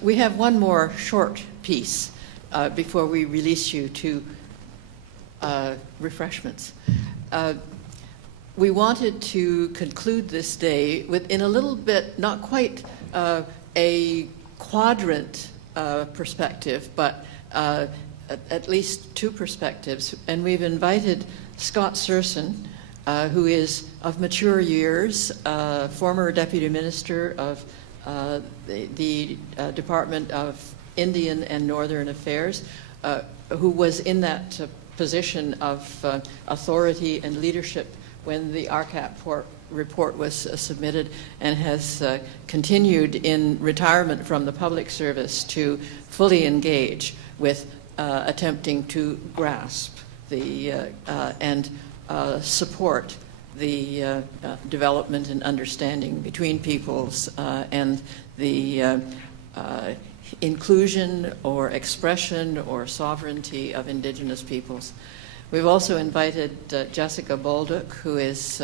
We have one more short piece before we release you to refreshments. We wanted to conclude this day in a little bit, not quite a quadrant perspective, but at least two perspectives. And we've invited Scott Serson, who is of mature years, former Deputy Minister of the Department of Indian and Northern Affairs, who was in that position of authority and leadership when the RCAP report was submitted, and has continued in retirement from the public service to fully engage with attempting to grasp the and support the development and understanding between peoples and the inclusion or expression or sovereignty of Indigenous peoples. We've also invited Jessica Bolduc, who is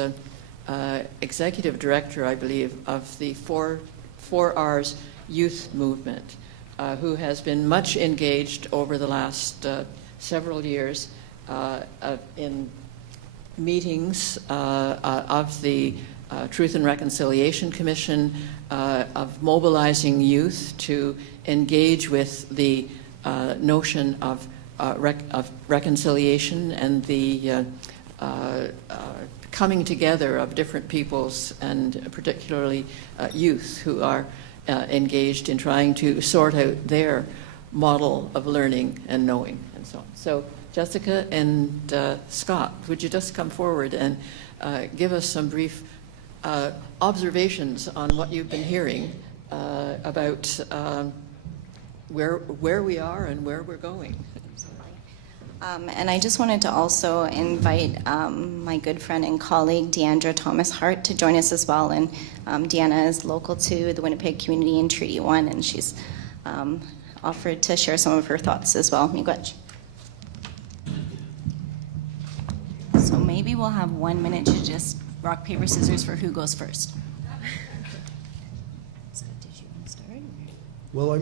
Executive Director, I believe, of the 4Rs Youth Movement, who has been much engaged over the last several years in meetings of the Truth and Reconciliation Commission, of mobilizing youth to engage with the notion of reconciliation and the coming together of different peoples, and particularly youth who are engaged in trying to sort out their model of learning and knowing and so on. So Jessica and Scott, would you just come forward and give us some brief observations on what you've been hearing about where we are and where we're going? And I just wanted to also invite my good friend and colleague, Diandre Thomas Hart, to join us as well. And Deanna is local to the Winnipeg community in Treaty 1, and she's offered to share some of her thoughts as well. Miigwech. So maybe we'll have 1 minute to just rock, paper, scissors for who goes first. So did you want to start? Well,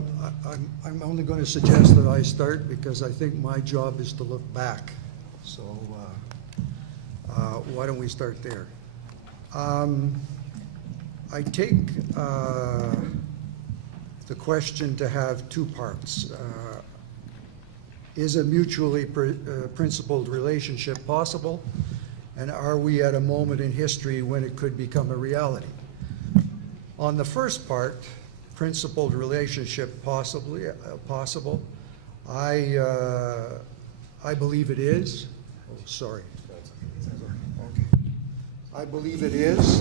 I'm only going to suggest that I start because I think my job is to look back. So why don't we start there? I take the question to have two parts. Is a mutually principled relationship possible? And are we at a moment in history when it could become a reality? On the first part, principled relationship possible, I believe it is. Oh, sorry. Okay. I believe it is.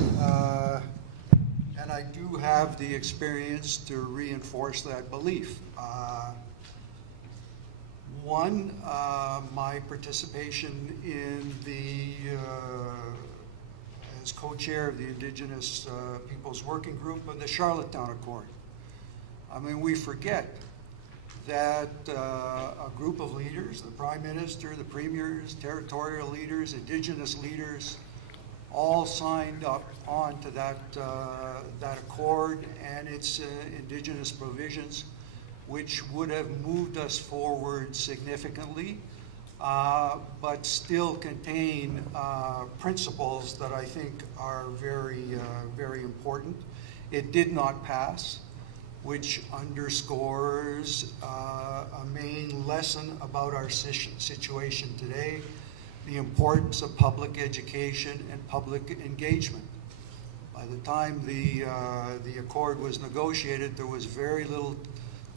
And I do have the experience to reinforce that belief. One, my participation in as co-chair of the Indigenous Peoples Working Group of the Charlottetown Accord. I mean, we forget that a group of leaders, the Prime Minister, the Premiers, territorial leaders, Indigenous leaders, all signed up onto that accord and its Indigenous provisions, which would have moved us forward significantly, but still contain principles that I think are very, very important. It did not pass, which underscores a main lesson about our situation today, the importance of public education and public engagement. By the time the accord was negotiated, there was very little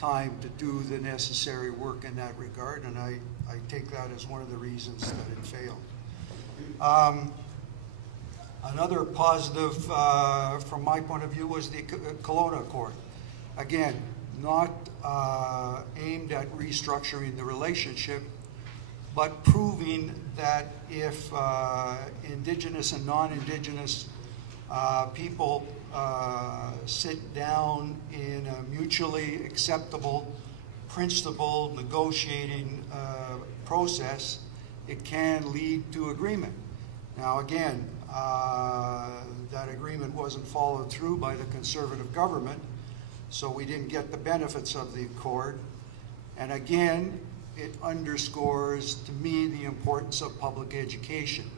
time to do the necessary work in that regard, and I take that as one of the reasons that it failed. Another positive from my point of view was the Kelowna Accord. Again, not aimed at restructuring the relationship, but proving that if Indigenous and non-Indigenous people sit down in a mutually acceptable, principled negotiating process, it can lead to agreement. Now again, that agreement wasn't followed through by the Conservative government, so we didn't get the benefits of the accord. And again, it underscores to me the importance of public education.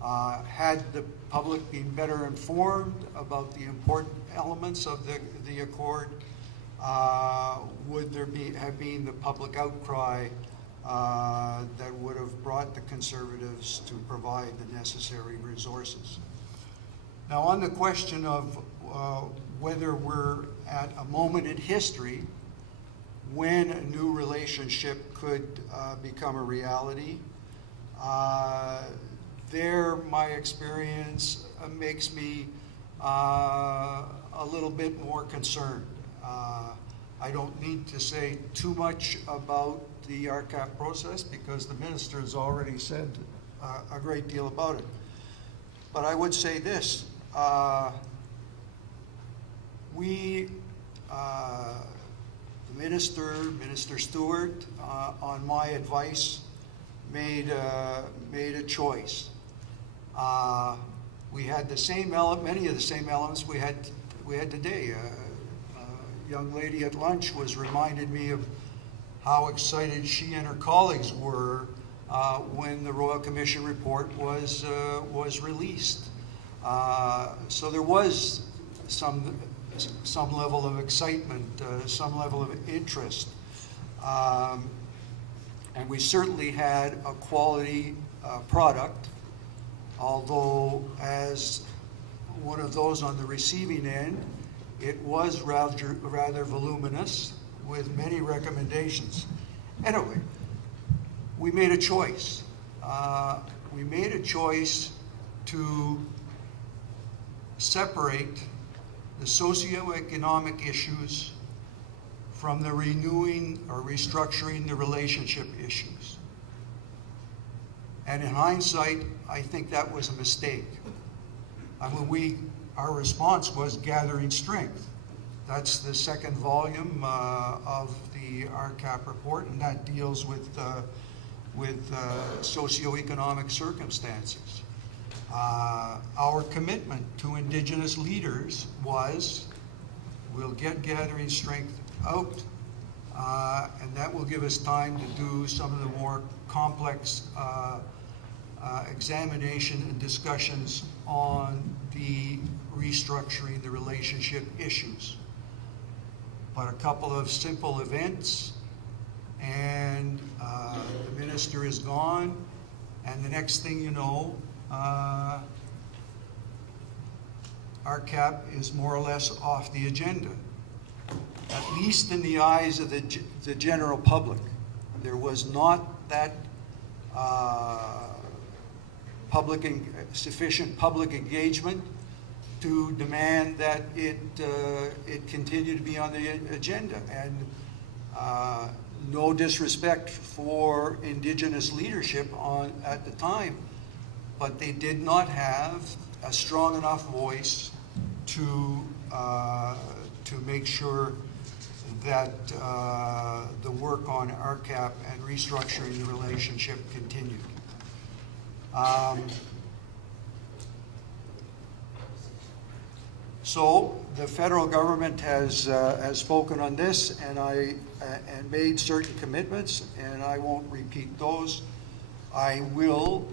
Had the public been better informed about the important elements of the accord, would there have been the public outcry that would have brought the Conservatives to provide the necessary resources? Now, on the question of whether we're at a moment in history when a new relationship could become a reality, my experience makes me a little bit more concerned. I don't need to say too much about the RCAP process because the minister has already said a great deal about it. But I would say this, the Minister Stewart, on my advice, made a choice. We had the same many of the same elements we had today. A young lady at lunch reminded me of how excited she and her colleagues were when the Royal Commission report was released. So there was some level of excitement, some level of interest. And we certainly had a quality product, although as one of those on the receiving end, it was rather voluminous with many recommendations. Anyway, we made a choice. We made a choice to separate the socioeconomic issues from the renewing or restructuring the relationship issues. And in hindsight, I think that was a mistake. I mean, our response was gathering strength. That's the second volume of the RCAP report, and that deals with socioeconomic circumstances. Our commitment to Indigenous leaders was, we'll get gathering strength out, and that will give us time to do some of the more complex examination and discussions on the restructuring the relationship issues. But a couple of simple events, and the minister is gone, and the next thing you know, RCAP is more or less off the agenda, at least in the eyes of the general public. There was not that sufficient public engagement to demand that it continue to be on the agenda. And no disrespect for Indigenous leadership at the time, but they did not have a strong enough voice to make sure that the work on RCAP and restructuring the relationship continued. So the federal government has spoken on this, and made certain commitments, and I won't repeat those. I will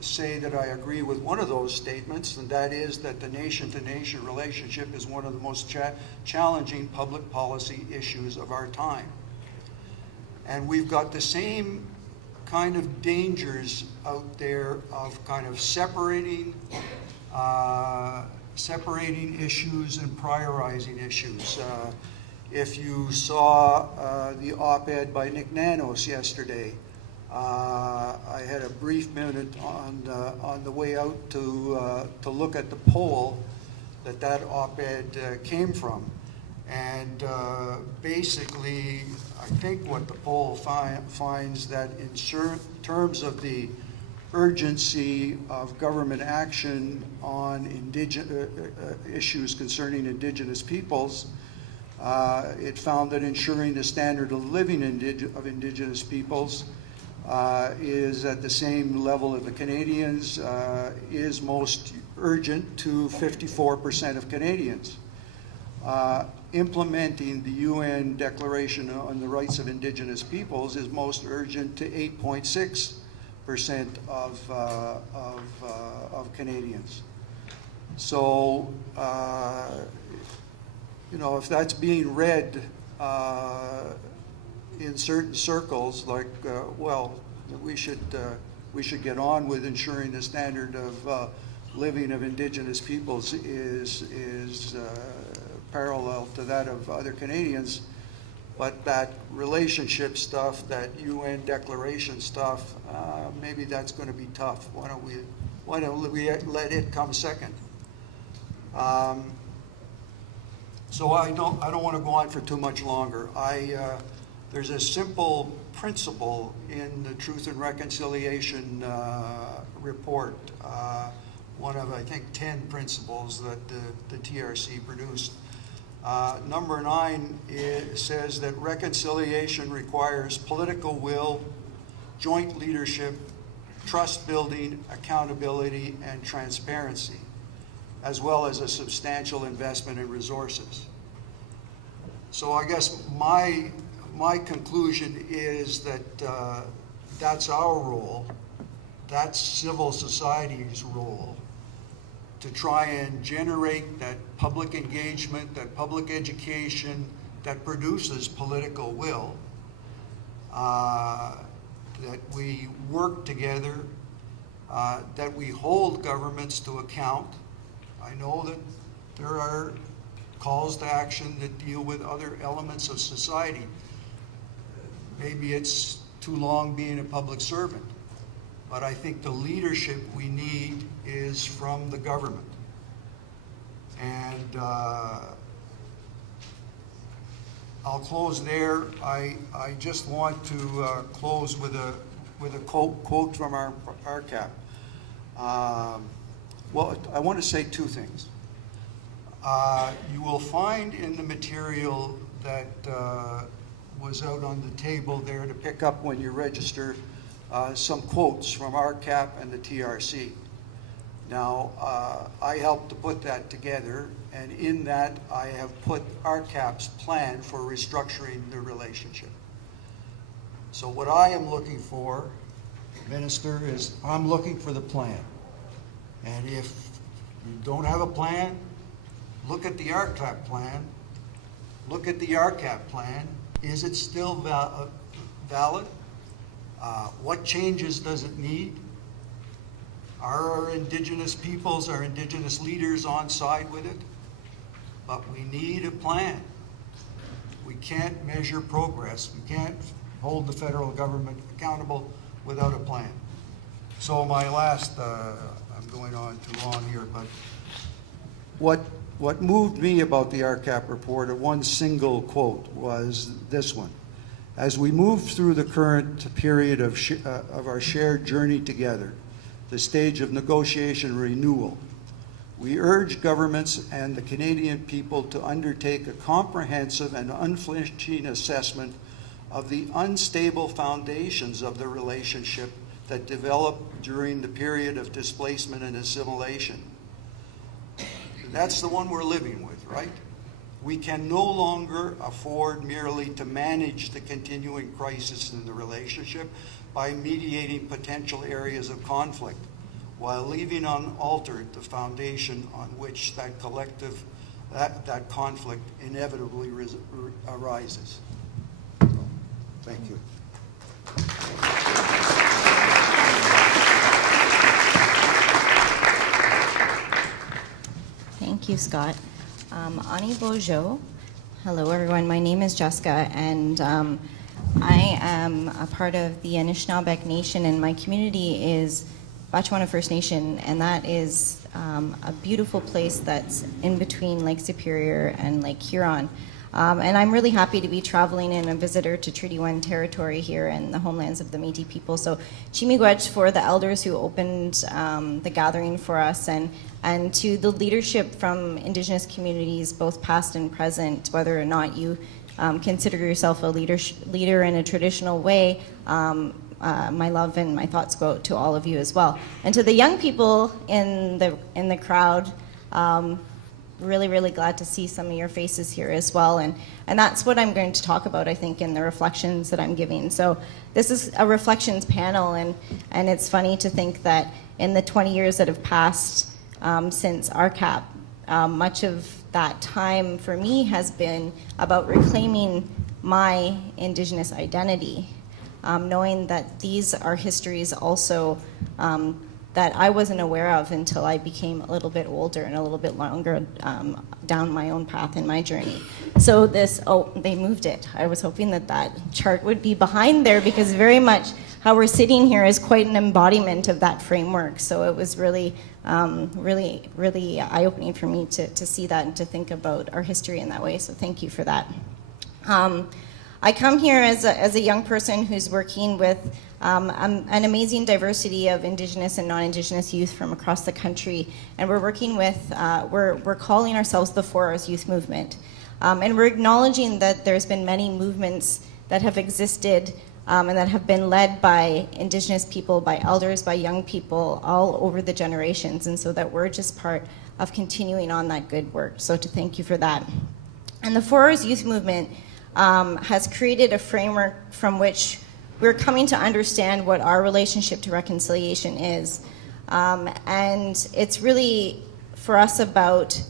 say that I agree with one of those statements, and that is that the nation-to-nation relationship is one of the most challenging public policy issues of our time. And we've got the same kind of dangers out there of kind of separating issues and prioritizing issues. If you saw the op-ed by Nick Nanos yesterday, I had a brief minute on the way out to look at the poll that op-ed came from, and basically, I think what the poll finds that in terms of the urgency of government action on issues concerning Indigenous peoples, it found that ensuring the standard of living of Indigenous peoples is at the same level of the Canadians, is most urgent to 54% of Canadians. implementing the UN Declaration on the Rights of Indigenous Peoples is most urgent to 8.6% of Canadians. So, you know, if that's being read in certain circles, like, well, we should get on with ensuring the standard of living of Indigenous peoples is parallel to that of other Canadians, but that relationship stuff, that UN declaration stuff, maybe that's going to be tough. Why don't we let it come second? So I don't want to go on for too much longer. There's a simple principle in the Truth and Reconciliation report, one of, I think, 10 principles that the TRC produced. Number 9 says that reconciliation requires political will, joint leadership, trust building, accountability, and transparency, as well as a substantial investment in resources. So I guess my conclusion is that that's our role, that's civil society's role, to try and generate that public engagement, that public education that produces political will, that we work together, that we hold governments to account. I know that there are calls to action that deal with other elements of society. Maybe it's too long being a public servant, but I think the leadership we need is from the government. And I'll close there. I just want to close with a quote from our RCAP. Well, I want to say 2 things. You will find in the material that was out on the table there to pick up when you register some quotes from RCAP and the TRC. Now, I helped to put that together, and in that I have put RCAP's plan for restructuring the relationship. So what I am looking for, Minister, is I'm looking for the plan. And if you don't have a plan, look at the RCAP plan, look at the RCAP plan. Is it still valid? What changes does it need? Are our Indigenous peoples, our Indigenous leaders on side with it? But we need a plan. We can't measure progress. We can't hold the federal government accountable without a plan. So my last, I'm going on too long here, but what moved me about the RCAP report, one single quote, was this one. As we move through the current period of our shared journey together, the stage of negotiation renewal, we urge governments and the Canadian people to undertake a comprehensive and unflinching assessment of the unstable foundations of the relationship that developed during the period of displacement and assimilation. That's the one we're living with, right? We can no longer afford merely to manage the continuing crisis in the relationship by mediating potential areas of conflict, while leaving unaltered the foundation on which that conflict inevitably arises. So, thank you. Thank you, Scott. Ani Bojo. Hello, everyone. My name is Jessica, and I am a part of the Anishinaabeg Nation, and my community is Batchewana First Nation, and that is a beautiful place that's in between Lake Superior and Lake Huron. And I'm really happy to be traveling in a visitor to Treaty 1 territory here in the homelands of the Métis people. So Chimigwech for the elders who opened the gathering for us, and to the leadership from Indigenous communities, both past and present, whether or not you consider yourself a leader in a traditional way. My love and my thoughts go out to all of you as well. And to the young people in the crowd, really, really glad to see some of your faces here as well. And that's what I'm going to talk about, I think, in the reflections that I'm giving. So this is a reflections panel, and it's funny to think that in the 20 years that have passed since RCAP, much of that time for me has been about reclaiming my Indigenous identity, knowing that these are histories also that I wasn't aware of until I became a little bit older and a little bit longer down my own path in my journey. So this, oh, they moved it. I was hoping that that chart would be behind there, because very much how we're sitting here is quite an embodiment of that framework. So it was really, really eye-opening for me to see that and to think about our history in that way. So thank you for that. I come here as a young person who's working with an amazing diversity of Indigenous and non-Indigenous youth from across the country, and we're working with, we're calling ourselves the 4Rs Youth Movement, and we're acknowledging that there's been many movements that have existed and that have been led by Indigenous people, by elders, by young people all over the generations, and so that we're just part of continuing on that good work. So to thank you for that. And the 4Rs Youth Movement has created a framework from which we're coming to understand what our relationship to reconciliation is. And it's really, for us, about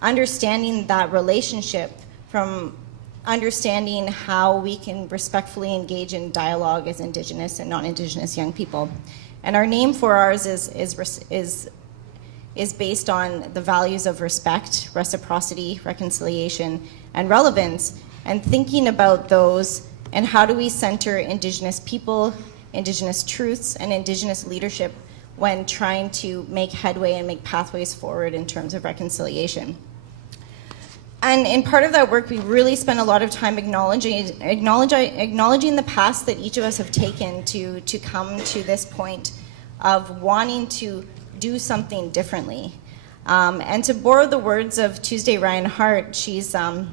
understanding that relationship, from understanding how we can respectfully engage in dialogue as Indigenous and non-Indigenous young people. And our name for ours is based on the values of respect, reciprocity, reconciliation, and relevance, and thinking about those and how do we center Indigenous people, Indigenous truths, and Indigenous leadership when trying to make headway and make pathways forward in terms of reconciliation. And in part of that work, we really spent a lot of time acknowledging the past that each of us have taken to come to this point of wanting to do something differently. And to borrow the words of Tuesday Ryan Hart, she's a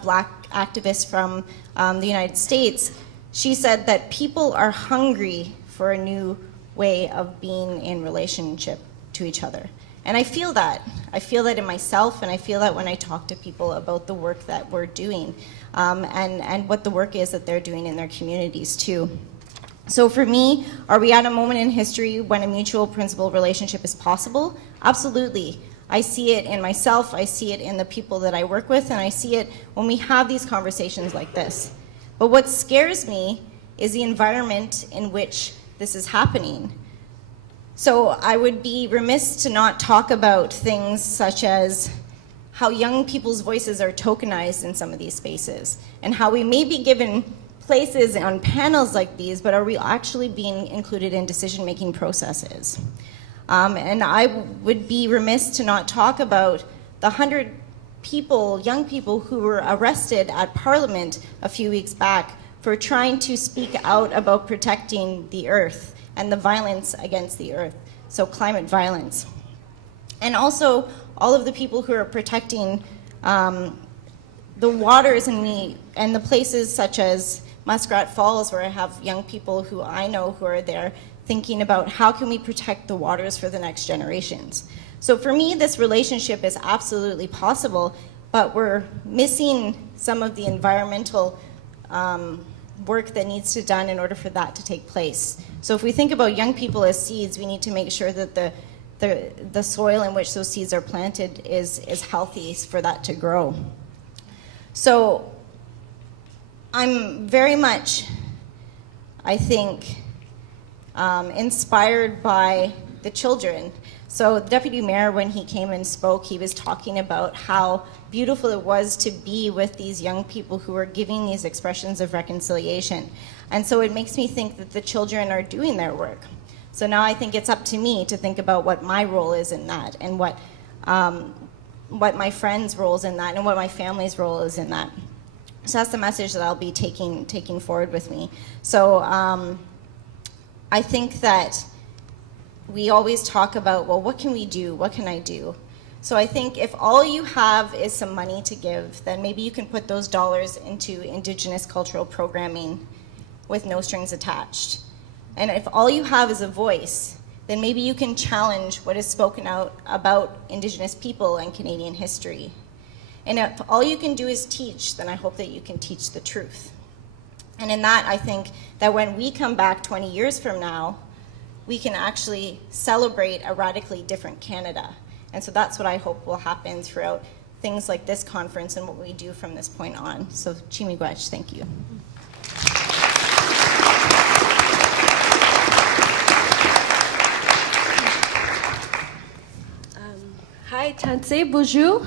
Black activist from the United States. She said that people are hungry for a new way of being in relationship to each other. And I feel that. I feel that in myself, and I feel that when I talk to people about the work that we're doing, and what the work is that they're doing in their communities too. So for me, are we at a moment in history when a mutual principle relationship is possible? Absolutely. I see it in myself, I see it in the people that I work with, and I see it when we have these conversations like this. But what scares me is the environment in which this is happening. So I would be remiss to not talk about things such as how young people's voices are tokenized in some of these spaces, and how we may be given places on panels like these, but are we actually being included in decision-making processes? And I would be remiss to not talk about the 100 people, young people, who were arrested at Parliament a few weeks back for trying to speak out about protecting the earth and the violence against the earth, so climate violence. And also all of the people who are protecting the waters and the places such as Muskrat Falls, where I have young people who I know who are there thinking about how can we protect the waters for the next generations. So for me, this relationship is absolutely possible, but we're missing some of the environmental work that needs to be done in order for that to take place. So if we think about young people as seeds, we need to make sure that the soil in which those seeds are planted is healthy for that to grow. So I'm very much, I think, inspired by the children. So the deputy mayor, when he came and spoke, he was talking about how beautiful it was to be with these young people who are giving these expressions of reconciliation. And so it makes me think that the children are doing their work. So now I think it's up to me to think about what my role is in that, and what my friends' roles in that, and what my family's role is in that. So that's the message that I'll be taking forward with me. So I think that we always talk about, well, what can we do? What can I do? So I think if all you have is some money to give, then maybe you can put those dollars into Indigenous cultural programming with no strings attached. And if all you have is a voice, then maybe you can challenge what is spoken out about Indigenous people and Canadian history. And if all you can do is teach, then I hope that you can teach the truth. And in that, I think that when we come back 20 years from now, we can actually celebrate a radically different Canada. And so that's what I hope will happen throughout things like this conference and what we do from this point on. So, Chimigwech, thank you. Hi, Tansei Bonjour.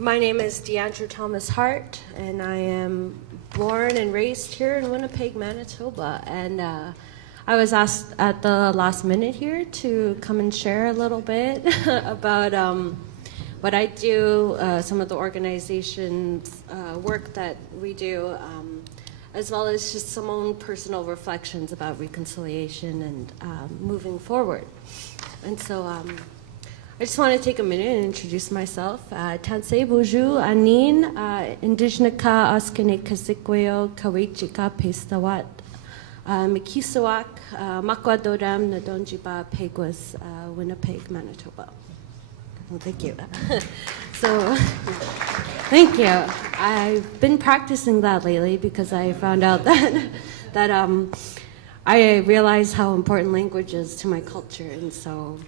My name is Diandre Thomas Hart, and I am born and raised here in Winnipeg, Manitoba. And I was asked at the last minute here to come and share a little bit about what I do, some of the organization's work that we do, as well as just some own personal reflections about reconciliation and moving forward. And so I just want to take a minute and introduce myself. Tansei Bonjour, Anin, Indigenaka, Askane Kasikweo, Kawechika, Pestawat, Mikisawak, Makwadodam, Nadonjiba, Pegwas, Winnipeg, Manitoba. Well, thank you. So, thank you. I've been practicing that lately because I found out that I realized how important language is to my culture, and so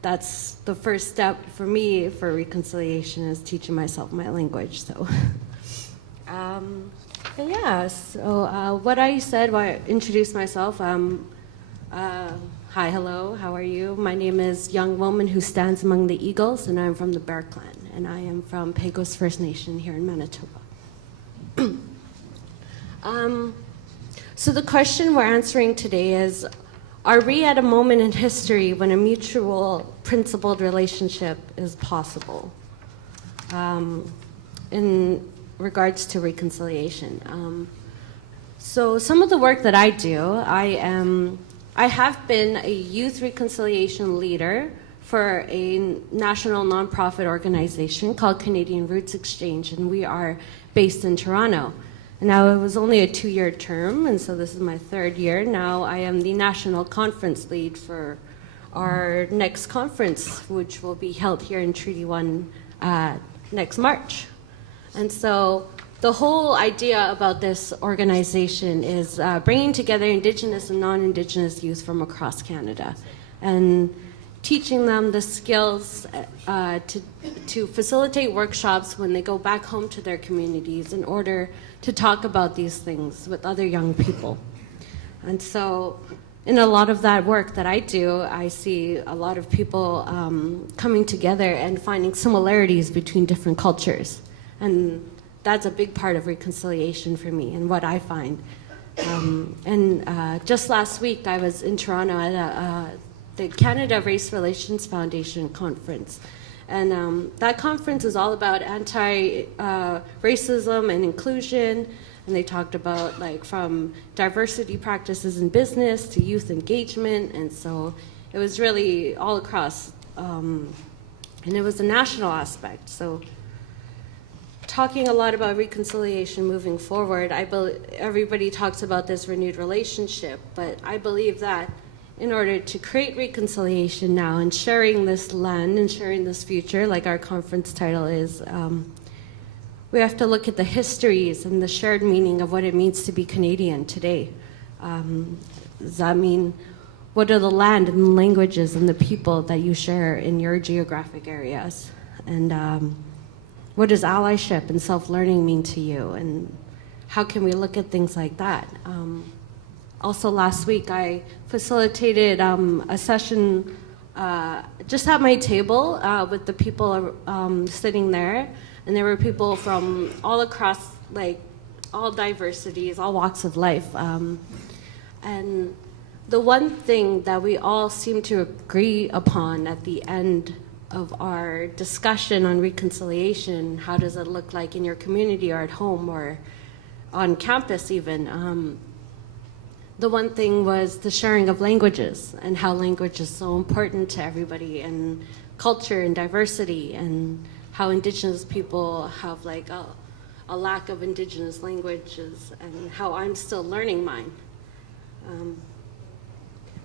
that's the first step for me for reconciliation, is teaching myself my language. So, yeah. So what I said when I introduced myself. Hi, hello. How are you? My name is Young Woman Who Stands Among the Eagles, and I'm from the Bear Clan, and I am from Pecos First Nation here in Manitoba. So the question we're answering today is, are we at a moment in history when a mutual principled relationship is possible in regards to reconciliation? So some of the work that I do, I have been a youth reconciliation leader for a national nonprofit organization called Canadian Roots Exchange, and we are based in Toronto. Now, it was only a 2-year term, and so this is my 3rd year. Now I am the national conference lead for our next conference, which will be held here in Treaty 1 next March. And so the whole idea about this organization is bringing together Indigenous and non-Indigenous youth from across Canada and teaching them the skills to facilitate workshops when they go back home to their communities in order to talk about these things with other young people. And so in a lot of that work that I do, I see a lot of people coming together and finding similarities between different cultures. And that's a big part of reconciliation for me and what I find. Just last week, I was in Toronto at the Canada Race Relations Foundation conference. And that conference is all about anti-racism and inclusion. And they talked about from diversity practices in business to youth engagement. And so it was really all across. And it was a national aspect. So talking a lot about reconciliation moving forward, everybody talks about this renewed relationship. But I believe that in order to create reconciliation now and sharing this land and sharing this future, like our conference title is, we have to look at the histories and the shared meaning of what it means to be Canadian today. Does that mean, what are the land and the languages and the people that you share in your geographic areas? And what does allyship and self-learning mean to you? And how can we look at things like that? Also last week, I facilitated a session just at my table with the people sitting there. And there were people from all across, all diversities, all walks of life. And the one thing that we all seem to agree upon at the end of our discussion on reconciliation, how does it look like in your community or at home or on campus even, the one thing was the sharing of languages and how language is so important to everybody, and culture and diversity, and how Indigenous people have a lack of Indigenous languages, and how I'm still learning mine.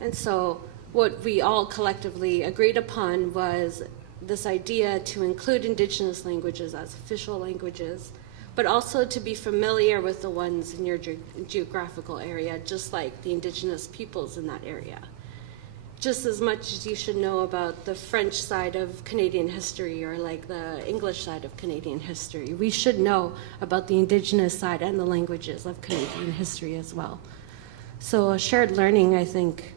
And so what we all collectively agreed upon was this idea to include Indigenous languages as official languages, but also to be familiar with the ones in your geographical area, just like the Indigenous peoples in that area. Just as much as you should know about the French side of Canadian history or like the English side of Canadian history, we should know about the Indigenous side and the languages of Canadian history as well. So shared learning, I think,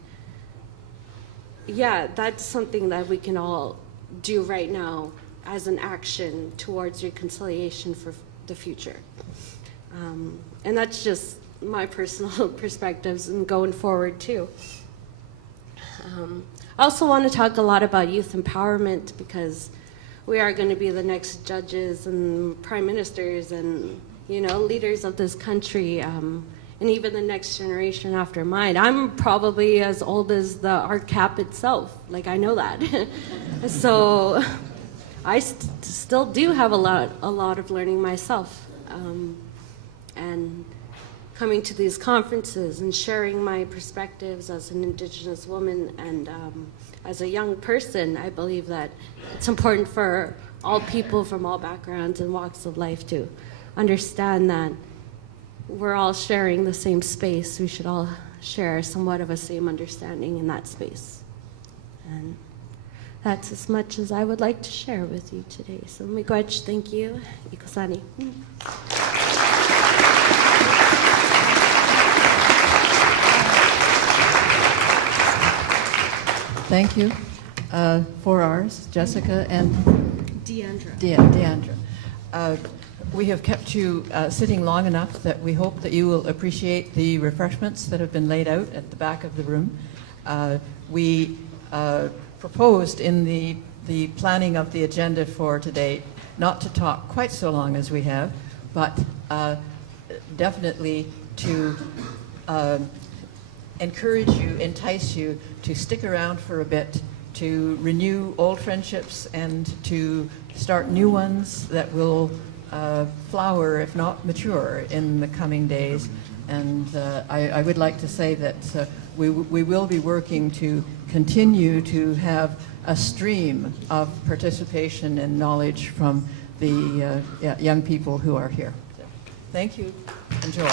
yeah, that's something that we can all do right now as an action towards reconciliation for the future. And that's just my personal perspectives and going forward too. I also want to talk a lot about youth empowerment because we are going to be the next judges and prime ministers and, you know, leaders of this country, and even the next generation after mine. I'm probably as old as the RCAP itself. Like, I know that. So I still do have a lot of learning myself. And coming to these conferences and sharing my perspectives as an Indigenous woman and as a young person, I believe that it's important for all people from all backgrounds and walks of life to understand that we're all sharing the same space. We should all share somewhat of a same understanding in that space. And that's as much as I would like to share with you today. So, miigwech, thank you. Ikosani. Thank you. 4 hours, Jessica and Diandre. Diandre. We have kept you sitting long enough that we hope that you will appreciate the refreshments that have been laid out at the back of the room. We proposed in the planning of the agenda for today not to talk quite so long as we have, but definitely to encourage you, entice you to stick around for a bit, to renew old friendships and to start new ones that will flower, if not mature, in the coming days. And I would like to say that we will be working to continue to have a stream of participation and knowledge from the young people who are here. So, thank you. Enjoy.